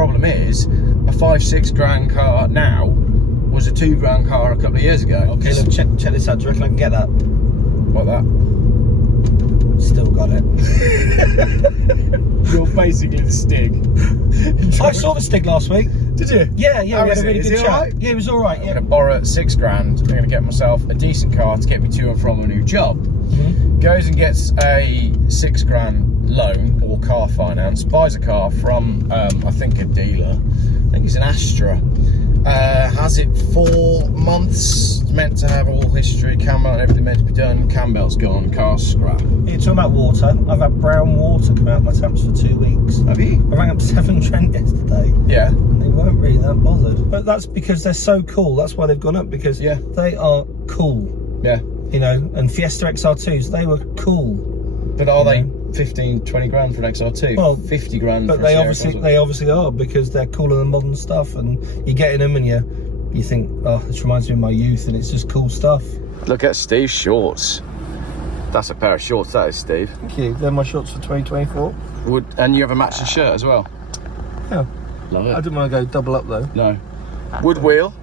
problem is, a 5-6 grand car now was a 2 grand car a couple of years ago. Okay, look, check this out. Do you reckon I can get that? What, that? Still got it. You're basically the Stig. I saw the Stig last week. Did you? Yeah, How we had is a really it? Is good it chat. alright? Yeah, it was alright. I'm Yeah. going to borrow 6 grand. I'm going to get myself a decent car to get me to and from a new job. Goes and gets a 6 grand loan or car finance, buys a car from, I think, a dealer. I think it's an Astra. Has it 4 months, meant to have all history, cam belt and everything meant to be done. Cam belt's gone, car's scrap. You're talking about water. I've had brown water come out my taps for 2 weeks. Have you? I rang up Severn Trent yesterday. Yeah. And they weren't really that bothered. But that's because they're so cool. That's why they've gone up, because they are cool. Yeah. You know, and Fiesta XR2s, they were cool. But are they 15, 20 grand for an XR2? Well, 50 grand but for they a obviously are, because they're cooler than modern stuff, and you get in them and you think, oh, this reminds me of my youth, and it's just cool stuff. Look at Steve's shorts. That's a pair of shorts, that is, Steve. Thank you. They're my shorts for 2024. And you have a matching shirt as well? Yeah. Love it. I didn't want to go double up though. No. Wood wheel?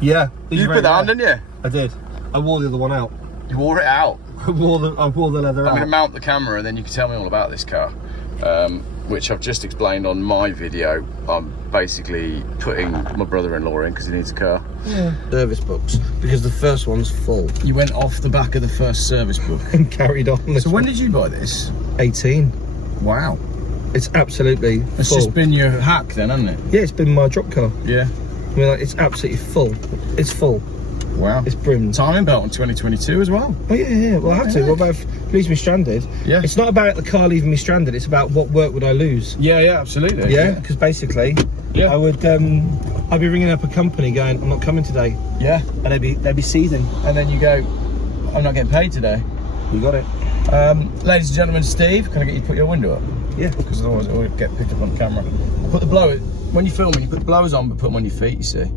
Yeah. You put that on, didn't you? I did. I wore the other one out. You wore it out? I wore the leather out. I'm going to mount the camera and then you can tell me all about this car, which I've just explained on my video. I'm basically putting my brother-in-law in because he needs a car. Yeah. Service books, because the first one's full. You went off the back of the first service book and carried on. So when did you buy this? 18. Wow. It's absolutely It's full. just been your hack then, hasn't it? Yeah, it's been my drop car. Yeah. I mean, like, it's absolutely full. It's full. Wow. It's brimmed. Timing belt in 2022 as well. Oh yeah. Well, I have to. What about if it leaves me stranded? Yeah. It's not about the car leaving me stranded. It's about what work would I lose. Yeah, absolutely. Yeah, because basically, I would. I'd be ringing up a company going, "I'm not coming today." Yeah. And they'd be seething. And then you go, "I'm not getting paid today." You got it. Ladies and gentlemen, Steve, can I get you to put your window up? Yeah. Because otherwise it will get picked up on camera. Put the blower, when you're filming, you put the blowers on, but put them on your feet, you see.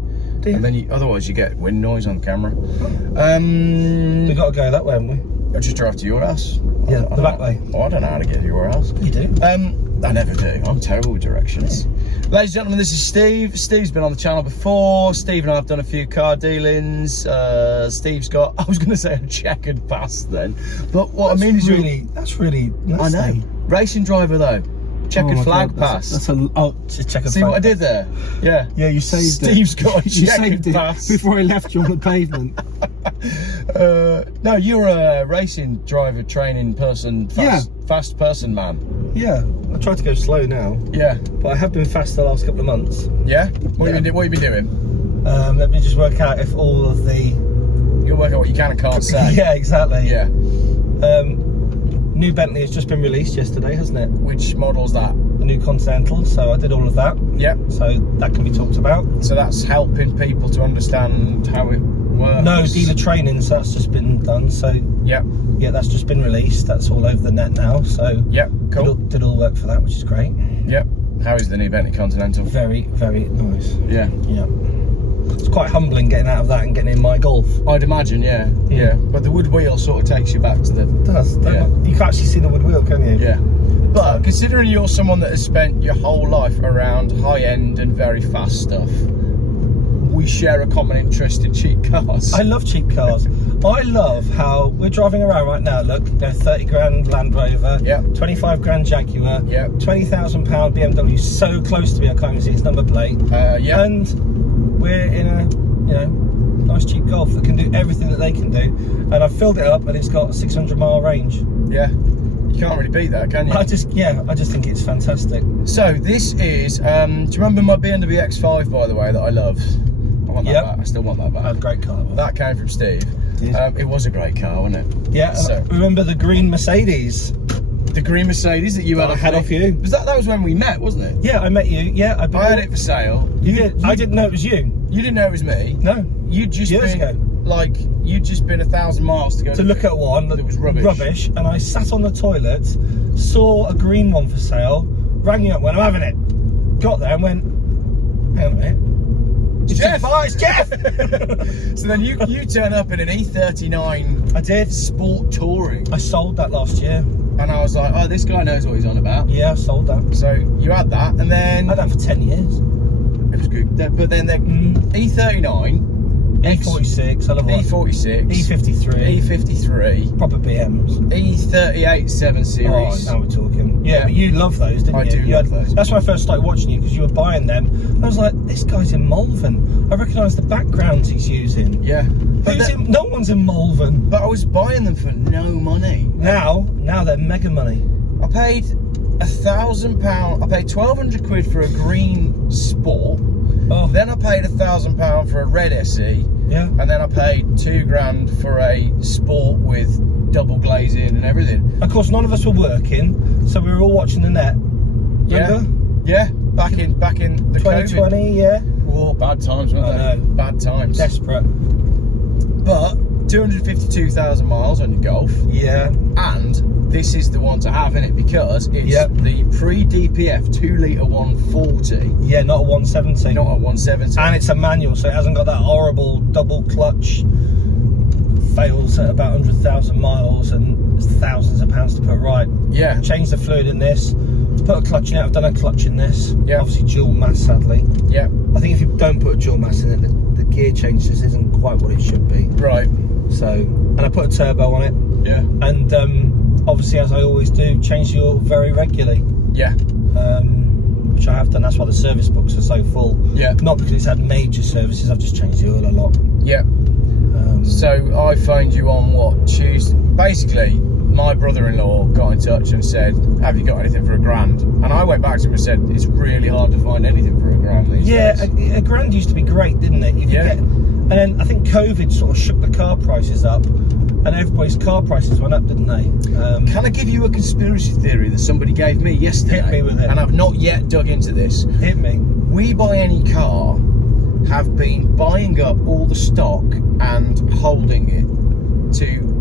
And then otherwise you get wind noise on camera. We got to go that way, haven't we? I just drive to your house. Yeah, the back way. Oh, I don't know how to get to your house. You do? I never do. I'm terrible with directions. Yeah. Ladies and gentlemen, this is Steve. Steve's been on the channel before. Steve and I have done a few car dealings. Steve's got, I was going to say a checkered past then, but what I mean is that's really nice. I know. Racing driver though. Checkered flag pass. That's a checkered See flag. what I did there? Yeah. Yeah, you saved Steve's got a checkered saved pass. before I left you on the pavement. No, you're a racing driver training person, fast person man. Yeah, I try to go slow now. Yeah. But I have been fast the last couple of months. Yeah? What have you been doing? Let me just work out if all of the... You'll work out what you can and can't say. Yeah, exactly. Yeah. New Bentley has just been released yesterday, hasn't it? Which model's that? The new Continental, so I did all of that. Yep. So that can be talked about. So that's helping people to understand how it works? No, dealer training, so that's just been done. So yep. Yeah, that's just been released. That's all over the net now. So yep, cool. Did all work for that, which is great. Yep. How is the new Bentley Continental? Very, very nice. Yeah. Yeah. It's quite humbling getting out of that and getting in my Golf. I'd imagine, yeah. Yeah. But the wood wheel sort of takes you back to the... It does. Yeah. You can actually see the wood wheel, can you? Yeah. But considering you're someone that has spent your whole life around high-end and very fast stuff, we share a common interest in cheap cars. I love cheap cars. I love how we're driving around right now. Look, 30 grand Land Rover, 25 grand Jaguar, 20,000 pound BMW, so close to me I can't even see its number plate. And we're in a, nice cheap Golf that can do everything that they can do. And I've filled it up and it's got a 600-mile range. Yeah. You can't really beat that, can you? I just think it's fantastic. So this is, do you remember my BMW X5, by the way, that I love? I want that back. I still want that back. A great car. That came from Steve. It was a great car, wasn't it? Yeah. So, remember the green Mercedes? The green Mercedes that you had off you? That was when we met, wasn't it? Yeah, I met you. Yeah, I had it for sale. You did. I didn't know it was you. You didn't know it was me. No. You'd just years been, ago. Like you'd just been 1,000 miles to go to look at one that was rubbish. And I sat on the toilet, saw a green one for sale, rang you up, went, I'm having it. Got there and went, hang on a minute. It's Jeff. It's Jeff. So then you turn up in an E39. I did. Sport Touring. I sold that last year. And I was like, oh, this guy knows what he's on about. Yeah, I sold that. So you had that, and then... I had that for 10 years. It was good. But then the E39... E46, I love one. E46, E53, E53, proper BMs, E38 7 Series. Oh, now we're talking. Yeah, but you love those, didn't you? I do love those. That's when I first started watching you, because you were buying them. And I was like, this guy's in Malvern. I recognise the backgrounds he's using. Yeah. No one's in Malvern. But I was buying them for no money. Now they're mega money. I paid £1,000. I paid 1,200 quid for a green Sport. Oh. Then I paid £1,000 for a red SE. Yeah. And then I paid $2,000 for a Sport with double glazing and everything. Of course, none of us were working, so we were all watching the net. Remember? Yeah. Back in the 2020, COVID. yeah. Oh, bad times, weren't they? I know. Bad times. Desperate. But 252,000 miles on your Golf. Yeah. And this is the one to have in it, because it's the pre-DPF 2 litre 140. Yeah, not a 170. Not a 170. And it's a manual, so it hasn't got that horrible double clutch. Fails at about 100,000 miles and thousands of pounds to put right. Yeah. Change the fluid in this. Put a clutch in it. I've done a clutch in this. Yeah. Obviously dual mass, sadly. Yeah. I think if you don't put a dual mass in it, the gear change just isn't quite what it should be. Right. So, and I put a turbo on it. Yeah. And obviously, as I always do, change the oil very regularly. Yeah. Which I have done. That's why the service books are so full. Yeah. Not because it's had major services. I've just changed the oil a lot. Yeah. So I phoned you on what, Tuesday? Basically, my brother-in-law got in touch and said, have you got anything for £1,000? And I went back to him and said, it's really hard to find anything for £1,000 these days. A grand used to be great, didn't it? You could get, and then I think COVID sort of shook the car prices up, and everybody's car prices went up, didn't they? Can I give you a conspiracy theory that somebody gave me yesterday? Hit me with it. And I've not yet dug into this. Hit me. We Buy Any Car have been buying up all the stock and holding it to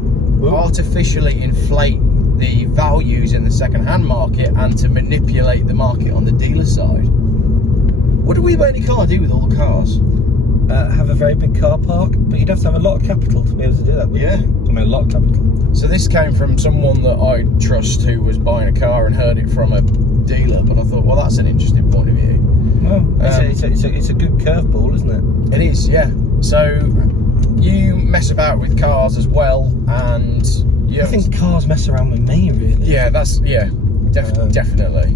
artificially inflate the values in the second-hand market and to manipulate the market on the dealer side. What do We Buy Any Car do with all the cars? Have a very big car park, but you'd have to have a lot of capital to be able to do that, wouldn't you? I mean, a lot of capital. So this came from someone that I trust who was buying a car and heard it from a dealer, but I thought, well, that's an interesting point of view. Well, it's a good curveball, isn't it? It is, yeah. So you mess about with cars as well, and I think cars mess around with me, really. Yeah, definitely.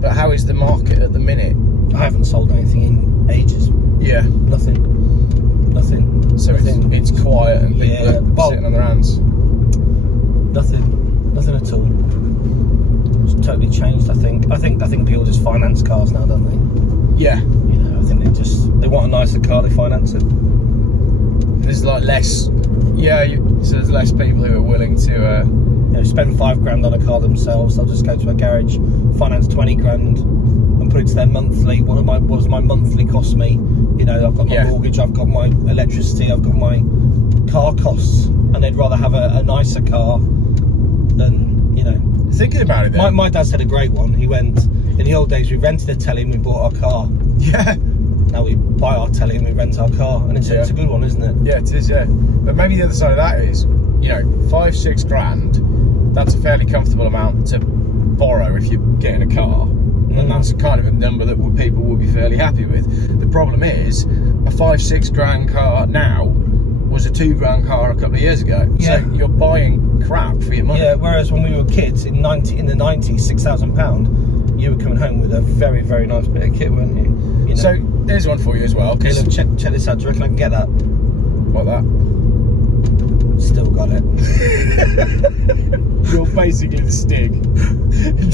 But how is the market at the minute? I haven't sold anything in ages. Yeah. Nothing. So it's quiet and people are sitting on their hands. Nothing at all. It's totally changed. I think people just finance cars now, don't they? Yeah. You know, I think they want a nicer car, they finance it. There's like less. Yeah. So there's less people who are willing to. Spend £5,000 on a car themselves. They'll just go to a garage, finance 20 grand, and put it to their monthly. What does my monthly cost me? You know, I've got my mortgage, I've got my electricity, I've got my car costs, and they'd rather have a nicer car than, you know. Thinking about it, then. My dad said a great one. He went, in the old days, we rented a telly and we bought our car. Yeah. Now we buy our telly and we rent our car, and it's a good one, isn't it? Yeah, it is. Yeah. But maybe the other side of that is, you know, 5-6 grand. That's a fairly comfortable amount to borrow if you're getting a car, and that's kind of a number that people will be fairly happy with. The problem is, a 5-6 grand car now was a £2,000 car a couple of years ago. Yeah. So you're buying crap for your money. Yeah. Whereas when we were kids in the 90s, £6,000, you were coming home with a very, very nice bit of kit, weren't you? You know? So there's one for you as well. Hey, look, check this out. Do you reckon I can get that? What, that? Still got it. You're basically the Stig.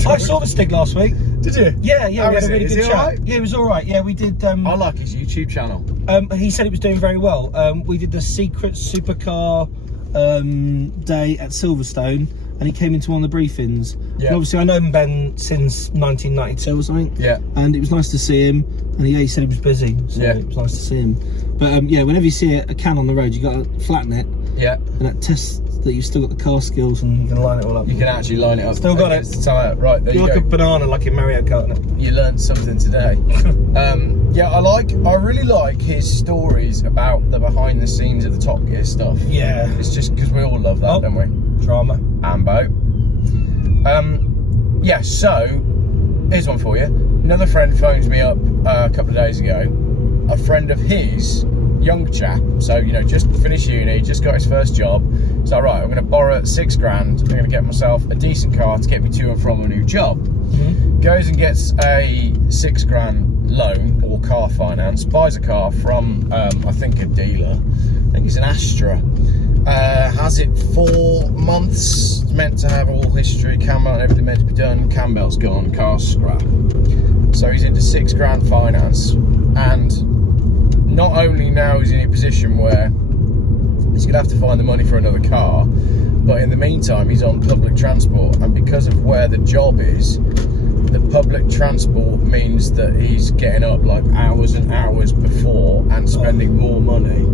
I saw the Stig last week. Did you? Yeah. How We had a really is good it chat. alright? Yeah, it was all right. Yeah, we did. I like his YouTube channel. He said it was doing very well. We did the secret supercar day at Silverstone, and he came into one of the briefings. Yeah. And obviously, I know Ben since 1992 or something. Yeah. And it was nice to see him. And he said he was busy, so it was nice to see him. But whenever you see a can on the road, you got to flatten it. Yeah. And that tests that you've still got the car skills and you can line it all up. You can actually line it up. Still got it. Right, there you go. You're like a banana, like in Mario Kart, isn't it? You learned something today. I really like his stories about the behind the scenes of the Top Gear stuff. Yeah. It's just because we all love that, don't we? Drama. Ambo. Yeah, so here's one for you. Another friend phones me up a couple of days ago. A friend of his, young chap, so you know, just finished uni, just got his first job. So right, I'm going to borrow £6 grand. I'm going to get myself a decent car to get me to and from a new job. Goes and gets a £6 grand loan or car finance. Buys a car from I think a dealer. I think it's an Astra. Has it 4 months. It's meant to have all history, cam belt and everything meant to be done. Cam belt's gone, car's scrap. So he's into £6 grand finance, and not only now is he in a position where he's going to have to find the money for another car, but in the meantime he's on public transport, and because of where the job is, the public transport means that he's getting up like hours and hours before and spending more money.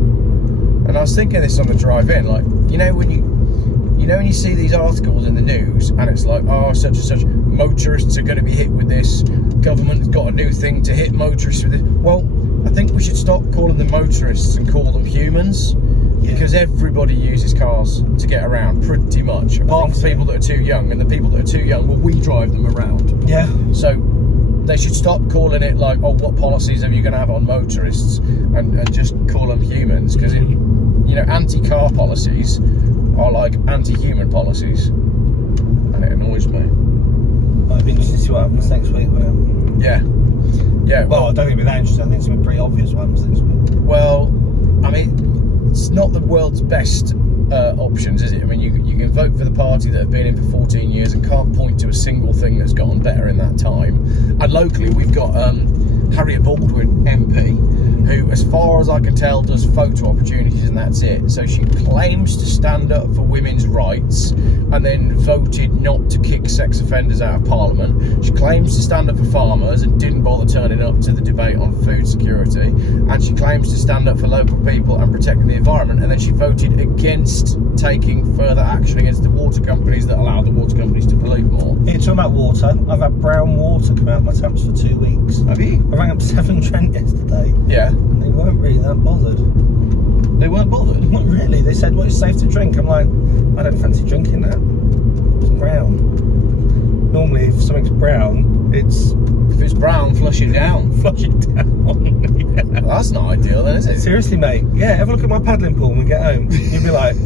And I was thinking this on the drive in, like, you know when you see these articles in the news and it's like, oh, such and such motorists are going to be hit with this, government's got a new thing to hit motorists with it. Well, I think we should stop calling them motorists and call them humans, because everybody uses cars to get around pretty much, apart from people that are too young, and the people that are too young, well, we drive them around. Yeah. So they should stop calling it like, oh, what policies are you going to have on motorists, and just call them humans, because you know, anti-car policies are like anti-human policies, and it annoys me. I'd be interested to see what happens next week. Yeah. Well, I don't think it'll be that interesting. I think it's going to be pretty obvious what happens next week. Well, I mean, it's not the world's best options, is it? I mean, you can vote for the party that have been in for 14 years and can't point to a single thing that's gotten better in that time. And locally, we've got Harriet Baldwin MP, who, as far as I can tell, does photo opportunities and that's it. So she claims to stand up for women's rights and then voted not to kick sex offenders out of Parliament. She claims to stand up for farmers and didn't bother turning up to the debate on food security. And she claims to stand up for local people and protecting the environment. And then she voted against taking further action against the water companies that allow the water companies to pollute more. You're talking about water. I've had brown water come out of my taps for 2 weeks. Have you? I rang up Severn Trent yesterday. Yeah. And they weren't really that bothered. They weren't bothered? Not really. They said, well, it's safe to drink. I'm like, I don't fancy drinking that. It's brown. Normally, if something's brown, it's... If it's brown, flush it down. Flush it down. Yeah. Well, that's not ideal then, is it? Seriously, mate. Yeah, have a look at my paddling pool when we get home. You'll be like,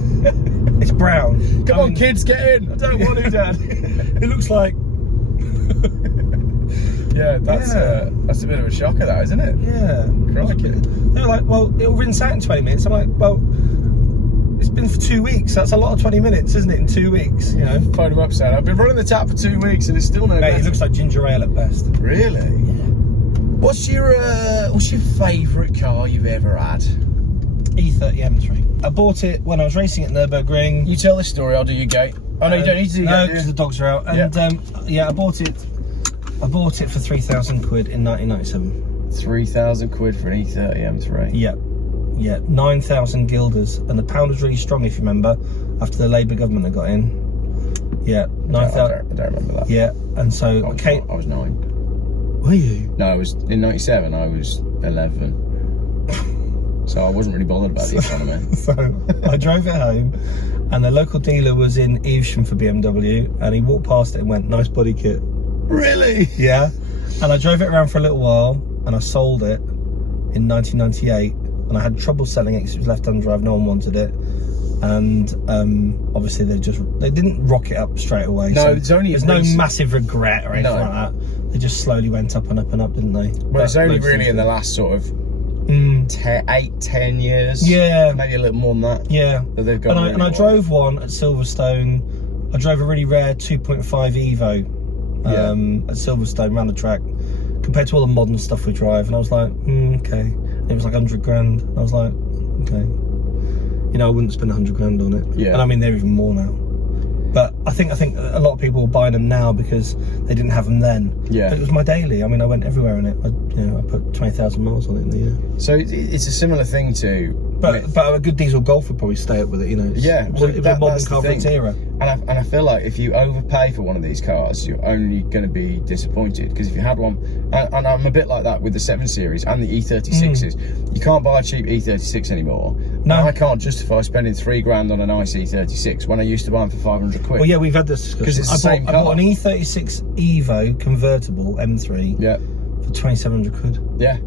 it's brown. Come on, kids, get in. I don't want to, Dad. It looks like... Yeah, that's a bit of a shocker, that, isn't it? Yeah. Crikey. They were like, well, it'll rinse out in 20 minutes. I'm like, well, it's been for 2 weeks. That's a lot of 20 minutes, isn't it, in 2 weeks, you know? Phone him up, saying, I've been running the tap for 2 weeks and it's still no better. It looks like ginger ale at best. Really? Yeah. What's your favourite car you've ever had? E30 M3. I bought it when I was racing at Nürburgring. You tell this story, I'll do your gate. Oh, no, you don't need to do your gate. No, because the dogs are out. And yeah, I bought it for 3,000 quid in 1997. 3,000 quid for an E30 M3? Yeah, 9,000 guilders. And the pound was really strong, if you remember, after the Labour government had got in. Yeah, 9,000. I don't remember that. Yeah, and so... I was 9. Were you? No, I was in 97, I was 11. So I wasn't really bothered about the economy. So I drove it home, and the local dealer was in Evesham for BMW, and he walked past it and went, nice body kit. Really? Yeah. And I drove it around for a little while, and I sold it in 1998, and I had trouble selling it because it was left-hand drive, no one wanted it. And obviously they didn't rock it up straight away. No, so there's no massive regret or anything like that. They just slowly went up and up and up, didn't they? Well, it's only really in the last sort of 8-10 years. Yeah. Maybe a little more than that. Yeah. That they've gone and I drove one at Silverstone. I drove a really rare 2.5 Evo at Silverstone around the track, compared to all the modern stuff we drive. And I was like, okay. And it was like 100 grand. I was like, okay. You know, I wouldn't spend 100 grand on it. Yeah. And I mean, they're even more now. But I think a lot of people are buying them now because they didn't have them then. Yeah. But it was my daily. I mean, I went everywhere in it. I put 20,000 miles on it in the year. So it's a similar thing to But a good diesel Golf would probably stay up with it, you know. It was a modern car for its era. And I feel like if you overpay for one of these cars, you're only going to be disappointed, because if you had one, and I'm a bit like that with the 7 Series and the E36s, you can't buy a cheap E36 anymore. No, and I can't justify spending £3 on a nice E36 when I used to buy them for 500 quid. Well, yeah, we've had this discussion. Because it's the same car. I bought an E36 Evo convertible M3 for 2,700 quid. Yeah.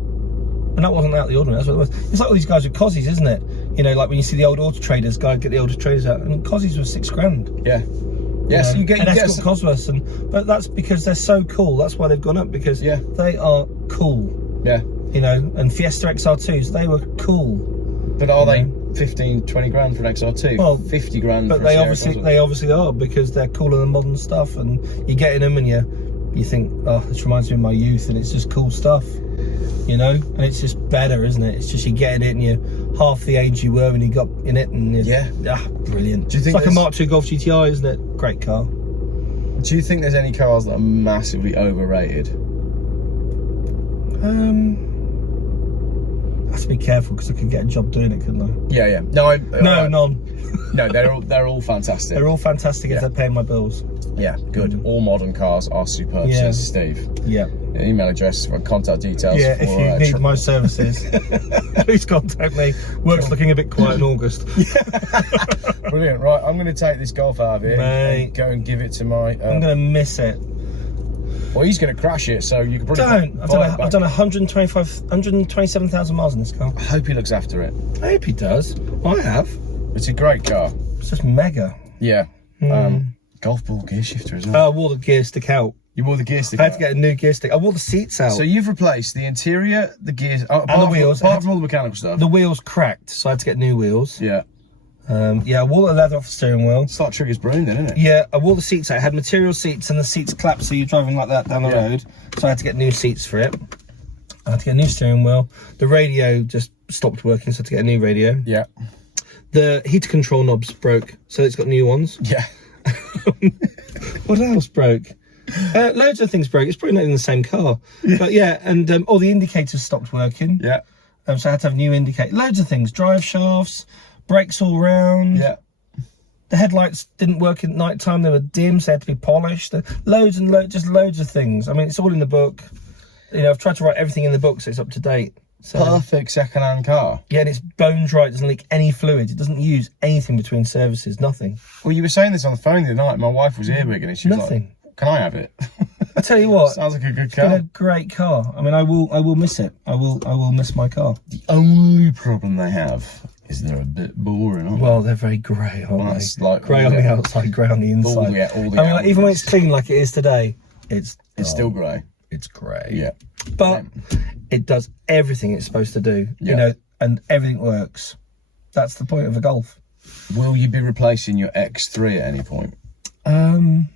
And that wasn't out of the ordinary, that's what it was. It's like all these guys with Cozzies, isn't it? You know, like when you see the old Auto Traders guy get the Auto Traders out, and Cozzies were £6,000. Yeah. Yes, you get Cosworths, but that's because they're so cool. That's why they've gone up, because they are cool. Yeah. You know, and Fiesta XR2s, they were cool. But are they 15, 20 grand for an XR2? Well, 50 grand but for they a obviously are, because they're cooler than modern stuff, and you get in them and you think, oh, this reminds me of my youth, and it's just cool stuff. You know, and it's just better, isn't it? It's just you get in it and you're half the age you were when you got in it, and brilliant. Do you think it's like a Mark II Golf GTI, isn't it? Great car. Do you think there's any cars that are massively overrated? I have to be careful, because I could get a job doing it, couldn't I? Yeah. None. No, they're all fantastic. They're all fantastic if they're paying my bills. Yeah, good. All modern cars are superb, says Steve. Yeah. Email address for contact details. Yeah, if you need my services, please contact me. Work's looking a bit quiet in August. Brilliant. Right, I'm going to take this Golf out of here and go and give it to my... I'm going to miss it. Well, he's going to crash it, so you can probably... I've done 127,000 miles in this car. I hope he looks after it. I hope he does. I have. It's a great car. It's just mega. Yeah. Golf ball gear shifter as well. I wore the gear stick out. You wore the gear stick I had to get a new gear stick. I wore the seats out. So you've replaced the interior, the gears, and the wheels. Apart from all the mechanical stuff. The wheels cracked, so I had to get new wheels. Yeah. I wore the leather off the steering wheel. It's like Trigger's broom then, isn't it? Yeah, I wore the seats out. I had material seats, and the seats clapped, so you're driving like that down the road. So I had to get new seats for it. I had to get a new steering wheel. The radio just stopped working, so I had to get a new radio. Yeah. The heater control knobs broke, so it's got new ones. Yeah. What else broke? Loads of things broke. It's probably not in the same car. But yeah, and all the indicators stopped working. Yeah. So I had to have new indicators. Loads of things. Drive shafts, brakes all round. Yeah. The headlights didn't work at night time. They were dim, so they had to be polished. Loads and just loads of things. I mean, it's all in the book. You know, I've tried to write everything in the book so it's up to date. So, perfect second-hand car. Yeah, and it's bone dry. It doesn't leak any fluids. It doesn't use anything between services. Nothing. Well, you were saying this on the phone the other night. My wife was earwigging and she was like, "Can I have it?" I tell you what, sounds like a good car. It's been a great car. I mean, I will miss it. I will miss my car. The only problem they have is they're a bit boring, aren't they? Well, they're very grey, aren't they? Like grey on the outside, grey on the inside. Like, even when it's clean like it is today, it's still grey. It's grey. Yeah. But it does everything it's supposed to do, you know, and everything works. That's the point of a Golf. Will you be replacing your X3 at any point? And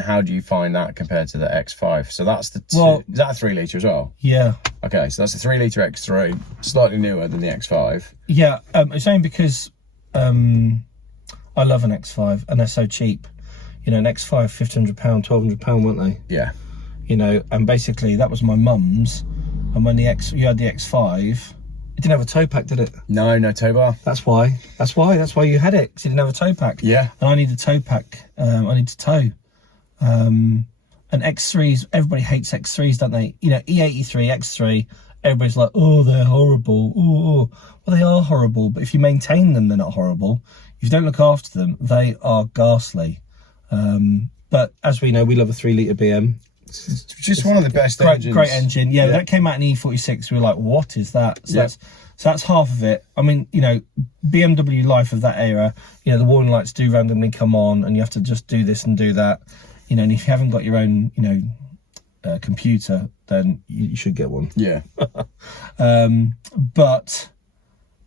how do you find that compared to the X5? So that's the is that a 3 litre as well? Yeah. Okay, so that's a 3 litre X3, slightly newer than the X5. Yeah, it's only because I love an X5 and they're so cheap. You know, an X5, £1,500, £1,200, weren't they? Yeah. You know, and basically that was my mum's. And when you had the X5, it didn't have a tow pack, did it? No tow bar. That's why you had it, because it didn't have a tow pack. Yeah. And I need a tow pack. I need to tow. And X3s, everybody hates X3s, don't they? You know, E83, X3, everybody's like, oh, they're horrible. Oh. Well, they are horrible, but if you maintain them, they're not horrible. If you don't look after them, they are ghastly. But as we know, we love a 3 litre BM. It's just one of the best engines. Great engine. Yeah, that came out in E46. We were like, what is that? So that's half of it. I mean, you know, BMW life of that era, you know, the warning lights do randomly come on and you have to just do this and do that. You know, and if you haven't got your own, you know, computer, then you should get one. Yeah. And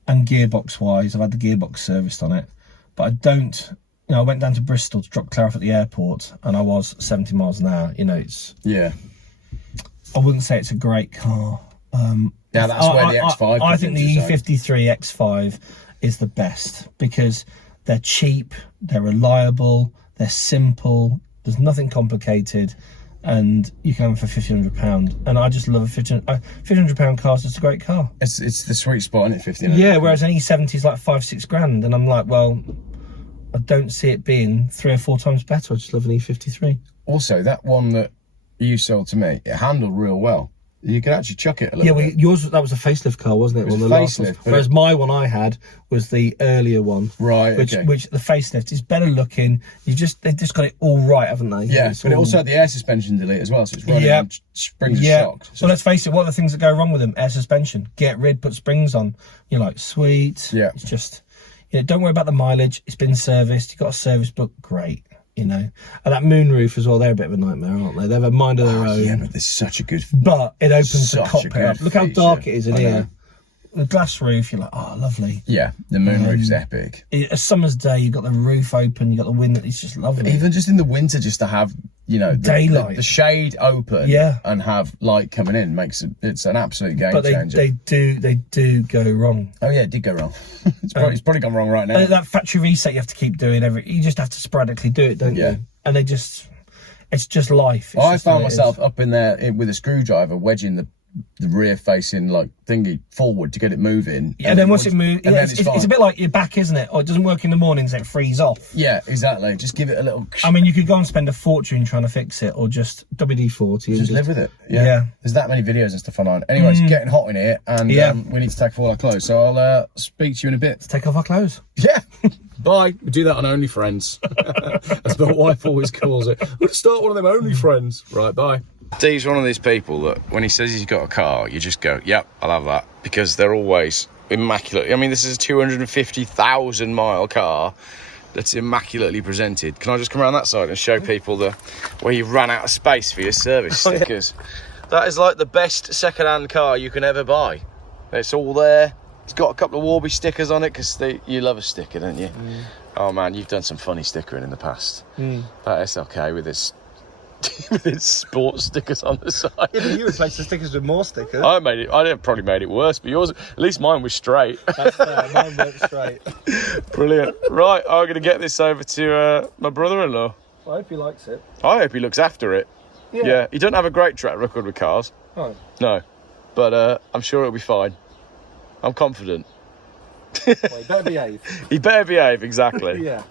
gearbox wise, I've had the gearbox serviced on it, but I don't... You know, I went down to Bristol to drop Claire off at the airport and I was 70 miles an hour. You know, it's... Yeah. I wouldn't say it's a great car. Yeah, that's where the X5... I think the E53 X5 is the best because they're cheap, they're reliable, they're simple, there's nothing complicated. and you can have them for £1,500. And I just love a £1,500 car. So it's a great car. It's the sweet spot, isn't it? £1,500. Yeah, whereas an E70 is like 5-6 grand, and I'm like, well, I don't see it being 3 or 4 times better. I just love an E53. Also, that one that you sold to me, it handled real well. You could actually chuck it a little bit. Yours, that was a facelift car, wasn't it? It was the facelift. Whereas my one I had was the earlier one. Right, which okay. the facelift is better looking. They've just got it all right, haven't they? Yeah, but it also had the air suspension delete as well, so it's running on springs and shocks. So let's face it, what are the things that go wrong with them? Air suspension. Get rid, put springs on. You're like, sweet. Yeah. It's just, don't worry about the mileage. It's been serviced. You've got a service book. Great. And that moonroof as well, they're a bit of a nightmare, aren't they? They have a mind of their own. Yeah, but there's such a good... But it opens the cockpit up. Look how dark it is in here. Know. The glass roof, you're like, oh, lovely. Yeah, the moonroof's epic. A summer's day, you've got the roof open, you've got the wind, it's just lovely. Even just in the winter, just to have, daylight. The shade open and have light coming in it's an absolute game changer. But they do go wrong. Oh yeah, it did go wrong. It's probably gone wrong right now. That factory reset you have to keep doing you just have to sporadically do it, don't you? And it's just life. I found myself up in there with a screwdriver wedging the rear facing thingy forward to get it moving. And then once it moves, it's a bit like your back, isn't it? Or it doesn't work in the mornings, it frees off. Yeah, exactly. Just give it a little... I mean, you could go and spend a fortune trying to fix it, or just WD-40. Just live with it. Yeah. There's that many videos and stuff online. Anyway, it's getting hot in here, and we need to take off all our clothes. So I'll speak to you in a bit. Let's take off our clothes. Yeah. Bye. We do that on OnlyFriends. That's my wife always calls it. We'll start one of them OnlyFriends. Right, bye. Steve's one of these people that when he says he's got a car, you just go, yep, I'll have that. Because they're always immaculate. I mean, this is a 250,000 mile car that's immaculately presented. Can I just come around that side and show people where you ran out of space for your service stickers? That is like the best second-hand car you can ever buy. It's all there. It's got a couple of Warby stickers on it because you love a sticker, don't you? Oh man, you've done some funny stickering in the past. That SLK with its sports stickers on the side. Yeah, but you replaced the stickers with more stickers. I probably made it worse, but yours, at least mine was straight. That's fair, mine went straight. Brilliant. Right, I'm going to get this over to my brother-in-law. I hope he likes it. I hope he looks after it. Yeah, he doesn't have a great track record with cars. Oh. No, but I'm sure it'll be fine. I'm confident. Well, he better behave. He better behave, exactly. Yeah.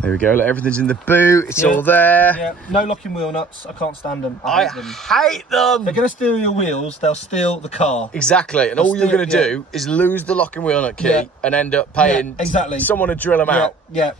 There we go, look, everything's in the boot, it's all there. Yeah, no locking wheel nuts, I can't stand them. I hate them! They're going to steal your wheels, they'll steal the car. Exactly, and all you're going to do is lose the locking wheel nut key and end up paying someone to drill them out. Yeah.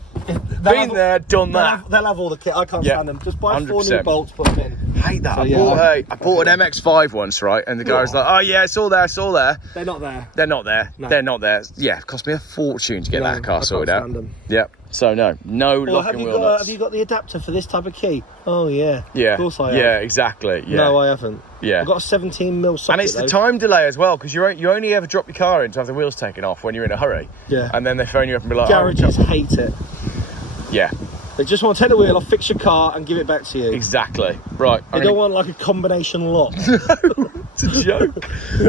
Been there, done that. They'll have all the kit, I can't stand them. Just buy 4 new bolts, put them in. I hate that. I bought an MX5 once, right? And the guy was like, oh yeah, it's all there, it's all there. They're not there. They're not there. No. They're not there. Yeah, it cost me a fortune to get that car sorted out. Them. Yep. So no locking wheel nuts. Have you got the adapter for this type of key? Oh yeah. Yeah. Of course I have. Yeah, exactly. Yeah. No, I haven't. Yeah. I've got a 17mm socket. And it's the time delay as well, because you only ever drop your car in to have the wheels taken off when you're in a hurry. Yeah. And then they phone you up and be like, garages hate it. Yeah. They just want to take the wheel off, fix your car, and give it back to you. Exactly. Right. They don't want like a combination lock. It's a joke. They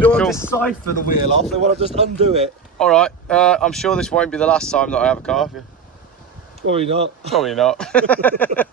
don't want to decipher the wheel off. They want to just undo it. All right. I'm sure this won't be the last time that I have a car for you. Probably not. Probably not.